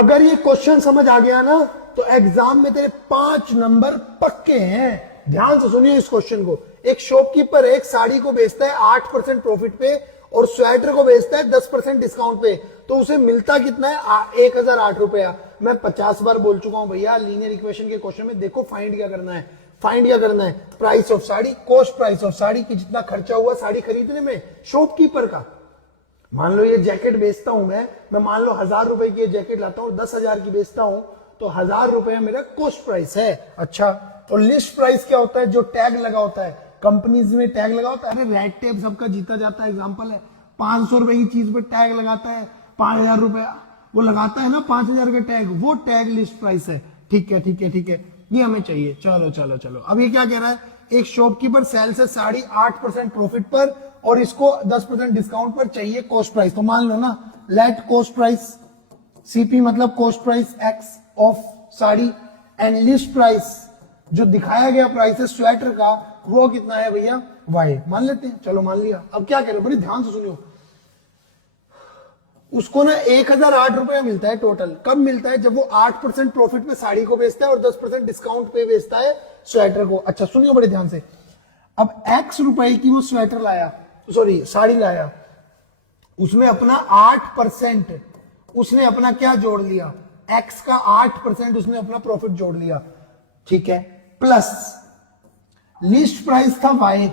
अगर ये क्वेश्चन समझ आ गया ना तो एग्जाम में तेरे 5 नंबर पक्के हैं। ध्यान से सुनिए इस क्वेश्चन को। एक शॉपकीपर एक साड़ी को बेचता है 8% प्रॉफिट पे और स्वेटर को बेचता है 10% डिस्काउंट पे, तो उसे मिलता कितना है? 1008 रुपया। मैं 50 बार बोल चुका हूं भैया, लीनियर इक्वेशन के क्वेश्चन में देखो फाइंड क्या करना है। फाइंड क्या करना है? Price of sari, cost price of sari की जितना खर्चा हुआ साड़ी खरीदने में शॉपकीपर का। मान लो ये जैकेट बेचता हूं मैं मान लो 1000 रुपए की ये जैकेट लाता हूं, 10,000 की बेचता हूं, तो 1000 रुपए मेरा कॉस्ट प्राइस है। अच्छा, और लिस्ट प्राइस क्या होता है? जो टैग लगा होता है, कंपनीज में टैग लगा होता है। अरे रेड टेप सबका जीता जाता है एग्जांपल है। 500 रुपए की चीज पर टैग लगाता है, 5000 रुपया वो लगाता है ना, 5000 का टैग, वो टैग लिस्ट प्राइस है। ठीक है ठीक है ठीक है, ये हमें चाहिए। चलो चलो चलो, अब ये क्या कह रहा है? एक शॉपकीपर सेल से साड़ी 8% प्रॉफिट पर और इसको 10% डिस्काउंट पर चाहिए कॉस्ट प्राइस। तो मान लो ना, लेट कॉस्ट प्राइस सीपी मतलब cost price x of sari and list price जो दिखाया गया प्राइस है स्वेटर का वो कितना है भैया? वाई। मान लेते हैं, चलो मान लिया। अब क्या करें, बड़ी ध्यान से सुनियो। उसको ना 1008 रुपया मिलता है टोटल। कब मिलता है? जब वो 8% प्रॉफिट पे साड़ी को बेचता है और 10% डिस्काउंट पे बेचता है स्वेटर को। अच्छा सुनियो बड़े ध्यान से। अब x रुपए की वो स्वेटर लाया, सॉरी साड़ी लाया, उसमें अपना 8% उसने अपना क्या जोड़ लिया? x का 8% उसने अपना प्रॉफिट जोड़ लिया। ठीक है, प्लस लिस्ट प्राइस था y,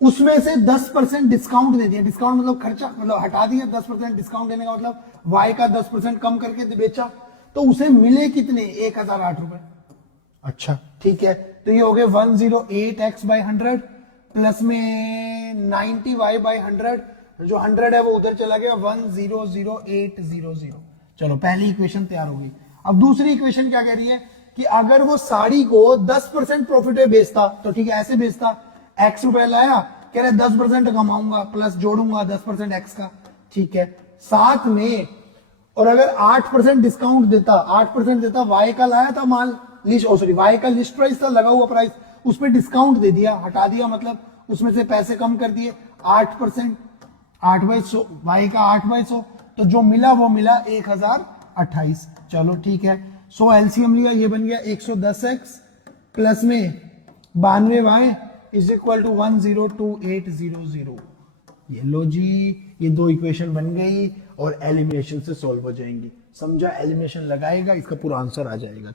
उसमें से 10% डिस्काउंट दे दिया। डिस्काउंट मतलब खर्चा, मतलब हटा दिया। 10% डिस्काउंट देने का मतलब y का 10% कम करके बेचा, तो उसे मिले कितने? 1008 रुपए। अच्छा ठीक है, तो ये हो गए 108x बाई 100 प्लस में 90y बाई 100, जो 100 है वो उधर चला गया, 100800। चलो पहली इक्वेशन तैयार होगी। अब दूसरी इक्वेशन क्या कह रही है कि अगर वो साड़ी को 10% प्रॉफिट में बेचता, तो ठीक है ऐसे बेचता, x रुपए लाया, कह रहे 10% कमाऊंगा प्लस जोड़ूंगा 10% x का। ठीक है, साथ में और अगर 8% डिस्काउंट देता, 8% देता, y का लाया था माल, लिस्ट सॉरी y का लिस्ट प्राइस था, लगा हुआ प्राइस, उस पर डिस्काउंट दे दिया, हटा दिया, मतलब उसमें से पैसे कम कर दिए 8%, 8/100, y का 8/100, तो जो मिला वो मिला 1028। चलो ठीक है, 100 एलसीएम लिया, ये बन गया 110x प्लस में 92y इज इक्वल टू 102800। ये लो जी, ये दो इक्वेशन बन गई और एलिमिनेशन से सॉल्व हो जाएंगी। समझा? एलिमिनेशन लगाएगा, इसका पूरा आंसर आ जाएगा।